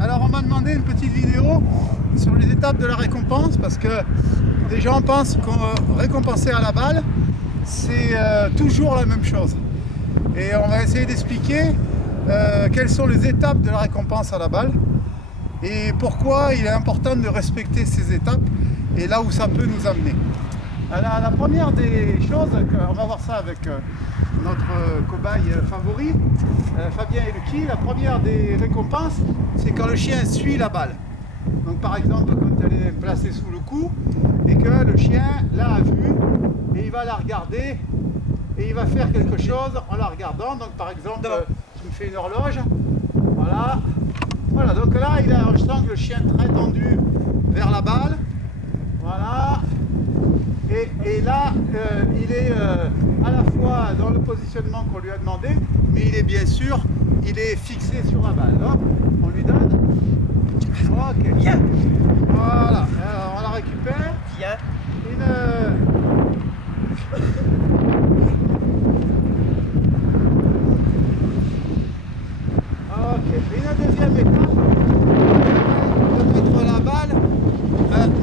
Alors on m'a demandé une petite vidéo sur les étapes de la récompense parce que les gens pensent qu'on récompenser à la balle, c'est toujours la même chose. Et on va essayer d'expliquer quelles sont les étapes de la récompense à la balle et pourquoi il est important de respecter ces étapes et là où ça peut nous amener. Alors, la première des choses, on va voir ça avec notre cobaye favori, Fabien et Lucky. La première des récompenses, c'est quand le chien suit la balle. Donc par exemple, quand elle est placée sous le cou et que le chien l'a vue et il va la regarder et il va faire quelque chose en la regardant. Donc par exemple, tu me fais une horloge, voilà. Voilà, donc là, je sens que le chien est très tendu vers la balle, voilà. Et là, il est à la fois dans le positionnement qu'on lui a demandé, mais il est bien sûr, il est fixé sur la balle. Hop, on lui donne. Ok. Viens. Voilà, alors on la récupère. Viens. Ok, une deuxième étape, de mettre la balle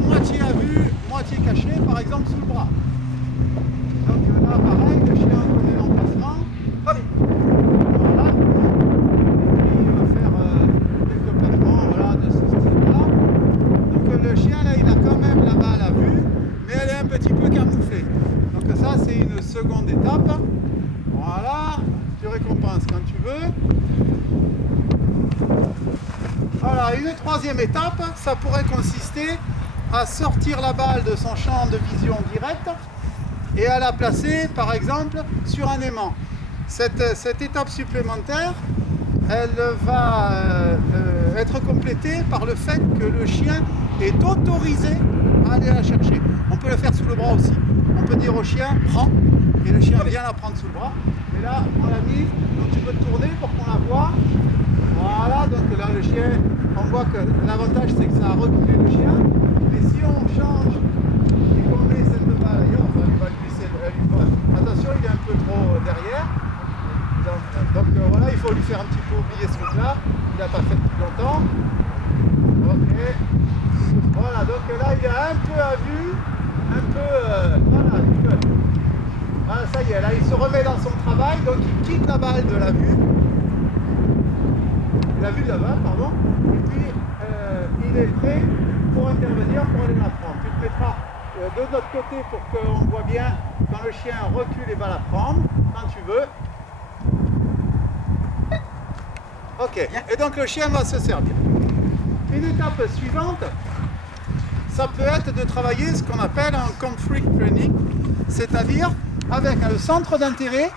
moitié à vue, moitié cachée, par exemple sous le bras. Donc là, pareil, le chien connaît l'emplacement. Hop. Voilà. Et puis il va faire quelques placements, voilà, de ce style-là. Donc le chien, là, il a quand même la balle à vue, mais elle est un petit peu camouflée. Donc ça, c'est une seconde étape. Voilà, tu récompenses quand tu veux. Voilà, une troisième étape, ça pourrait consister à sortir la balle de son champ de vision direct et à la placer par exemple sur un aimant. Cette étape supplémentaire, elle va être complétée par le fait que le chien est autorisé à aller la chercher. On peut le faire sous le bras aussi. On peut dire au chien, prends, et le chien vient la prendre sous le bras. Mais là, on l'a mis, donc tu peux te tourner pour qu'on la voie. Voilà, donc là le chien, on voit que l'avantage c'est que ça a reculé le chien. Mais si on change et qu'on met cette balle ailleurs, enfin, il va glisser, attention, il est un peu trop derrière. Donc voilà, il faut lui faire un petit peu oublier ce truc-là. Il n'a pas fait depuis longtemps. Ok. Voilà, donc là il est un peu à vue, un peu. Voilà, nickel. Voilà, ça y est, là il se remet dans son travail, donc il quitte la balle de la vue. La vue de la balle, pardon, et puis il est prêt pour intervenir, pour aller la prendre. Tu te mettras de notre côté pour qu'on voit bien quand le chien recule et va la prendre, quand tu veux. Ok, et donc le chien va se servir. Une étape suivante, ça peut être de travailler ce qu'on appelle un conflict training, c'est-à-dire avec le centre d'intérêt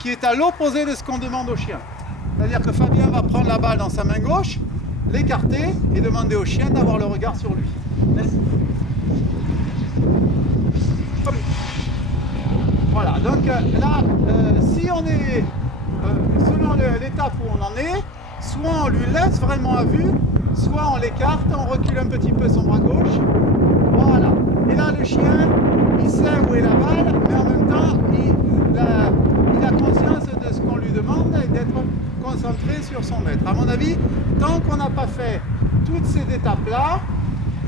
qui est à l'opposé de ce qu'on demande au chien. C'est-à-dire que Fabien va prendre la balle dans sa main gauche, l'écarter et demander au chien d'avoir le regard sur lui. Voilà, donc là, si on est, selon l'étape où on en est, soit on lui laisse vraiment à vue, soit on l'écarte, on recule un petit peu son bras gauche. Voilà. Et là, le chien, il sait où est la balle, mais en même temps, il a conscience de ce qu'on lui demande et d'être concentré sur son maître. À mon avis, tant qu'on n'a pas fait toutes ces étapes-là,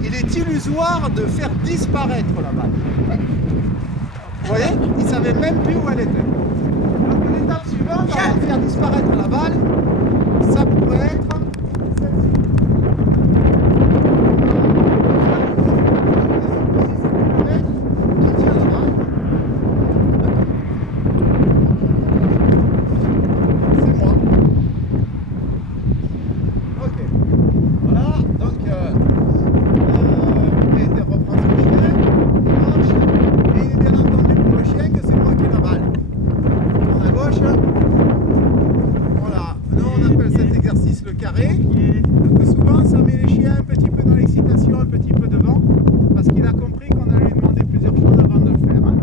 il est illusoire de faire disparaître la balle. Vous voyez, il ne savait même plus où elle était. Donc l'étape suivante, avant de faire disparaître la balle, ça pourrait être celle-ci. Qui tient la balle. C'est moi. Ok. Voilà, donc et reprendre son chien, il marche, et il est bien entendu pour le chien que c'est moi qui ai la balle. On à gauche. Voilà, nous on appelle cet exercice le carré. Donc souvent ça met les chiens un petit peu dans l'excitation, un petit peu devant, parce qu'il a compris qu'on allait lui demander plusieurs choses avant de le faire. Hein.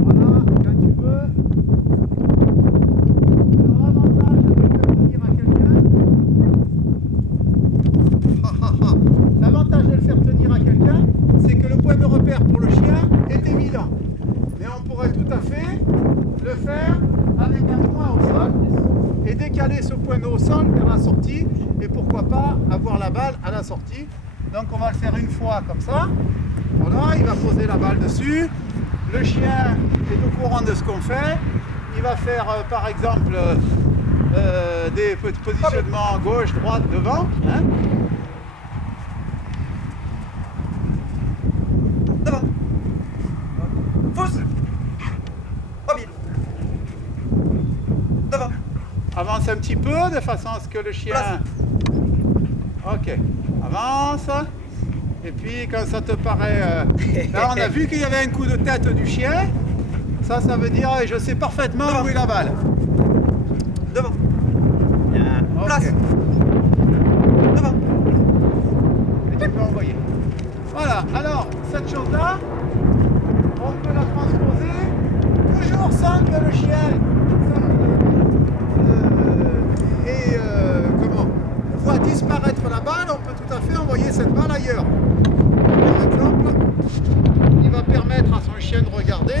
Voilà, quand tu veux. Alors l'avantage de le faire tenir à quelqu'un. L'avantage de le faire tenir à quelqu'un, c'est que le point de repère pour le chien est évident. Mais on pourrait tout à fait le faire avec un point au sol. Et dès qu'il y a caler ce point d'eau au sol vers la sortie et pourquoi pas avoir la balle à la sortie. Donc on va le faire une fois comme ça. Voilà, il va poser la balle dessus. Le chien est au courant de ce qu'on fait. Il va faire par exemple des positionnements gauche, droite, devant. Hein. Devant. Pousse. Mobile. Devant. Avance un petit peu de façon à ce que le chien... Place. Ok, avance. Et puis quand ça te paraît... Là on a vu qu'il y avait un coup de tête du chien. Ça veut dire je sais parfaitement Devant. où est la balle. Devant. Ok. Place. Devant. Et tu peux envoyer. Voilà, alors cette chose-là, on peut la transposer toujours sans que le chien voit disparaître la balle. On peut tout à fait envoyer cette balle ailleurs. Par exemple, il va permettre à son chien de regarder.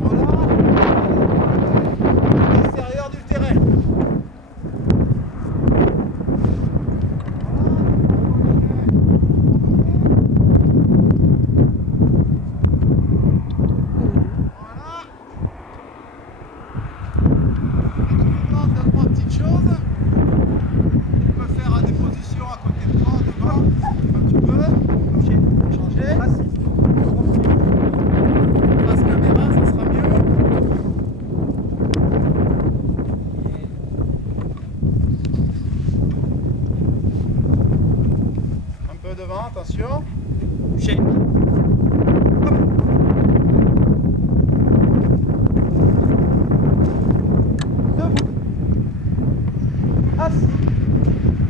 Voilà, l'extérieur du terrain. Devant, attention. Touché. Debout. Assis.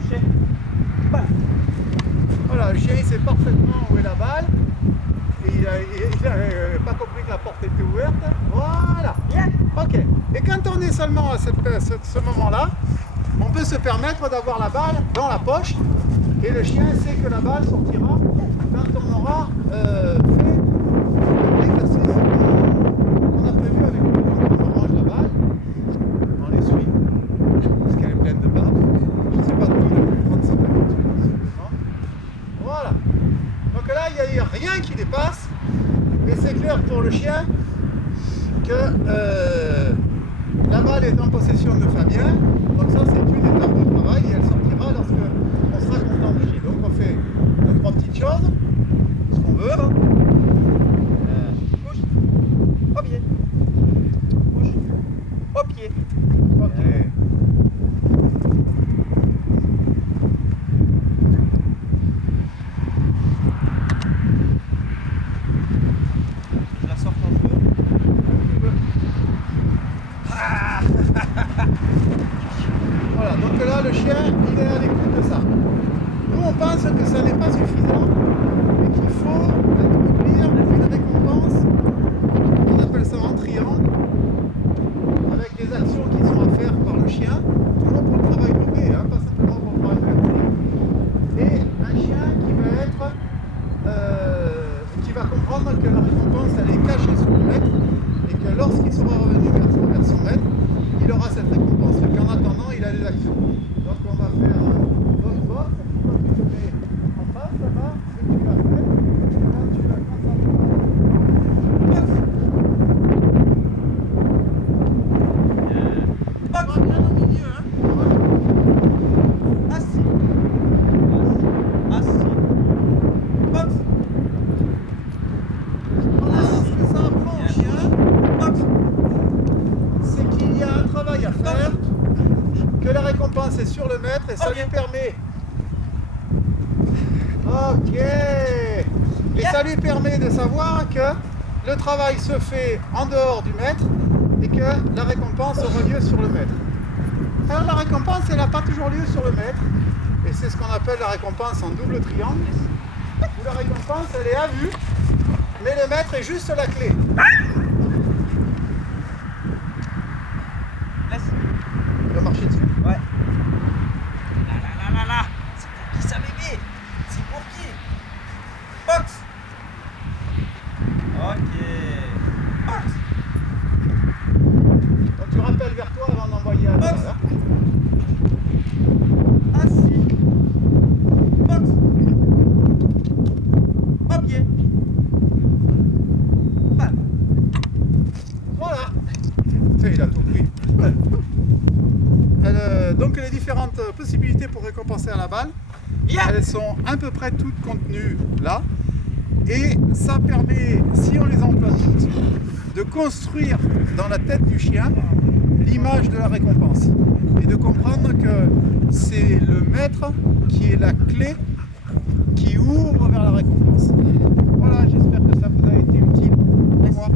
Touché. Balle. Voilà, le chien il sait parfaitement où est la balle. Et il a pas compris que la porte était ouverte. Voilà. Bien. Ok. Et quand on est seulement à ce moment-là, on peut se permettre d'avoir la balle dans la poche. Et le chien sait que la balle sortira quand on aura fait l'exercice qu'on a prévu avec lui. Donc on range la balle, on l'essuie, parce qu'elle est pleine de barbe. Je ne sais pas d'où il a pu prendre cette habitude. Voilà. Donc là, il n'y a rien qui dépasse. Et c'est clair pour le chien que la balle est en possession de Fabien. Donc ça, c'est une étape de travail et elle sortira lorsque on sera content de lui. Donc on fait 2-3 petites choses, ce qu'on veut. Bouge. Au pied. Bouge. Au pied. Ok. Je la sors quand je veux. Ah. Voilà, donc là le chien il est à l'écoute de ça. Nous on pense que ça n'est pas suffisant et qu'il faut introduire une récompense, on appelle ça en triangle, avec des actions qui sont à faire par le chien, toujours pour le travail groupé, hein, pas simplement pour le travail collectif. Et un chien qui va comprendre que la récompense elle est cachée sur le maître et que lorsqu'il sera revenu vers son maître, il aura cette récompense. Et qu'en attendant, il a des actions. Donc on va faire l'autre box. Quand tu te mets en face, ça va, ce que tu as fait. Quand tu la concentres. Box. Bien au milieu, hein. Assis. Assis. Box. Voilà, ce que ça apprend au chien, Box. c'est qu'il y a un travail à faire, que la récompense est sur le maître et ça Ok. lui permet. Ok. Et ça lui permet de savoir que le travail se fait en dehors du maître et que la récompense aura lieu sur le maître. Alors la récompense, elle n'a pas toujours lieu sur le maître. Et c'est ce qu'on appelle la récompense en double triangle. Où la récompense, elle est à vue, mais le maître est juste la clé. Laisse. Il va marcher dessus. Ouais. Là. C'est pour qui ça, bébé? C'est pour qui? Box. Ok. Box. Donc tu rappelles vers toi avant d'envoyer à la Box. balle, hein. il a tout pris. Donc les différentes possibilités pour récompenser à la balle, elles sont à peu près toutes contenues là. Et ça permet, si on les emploie toutes, de construire dans la tête du chien l'image de la récompense. Et de comprendre que c'est le maître qui est la clé qui ouvre vers la récompense. Voilà, j'espère que ça vous a été utile. Au revoir.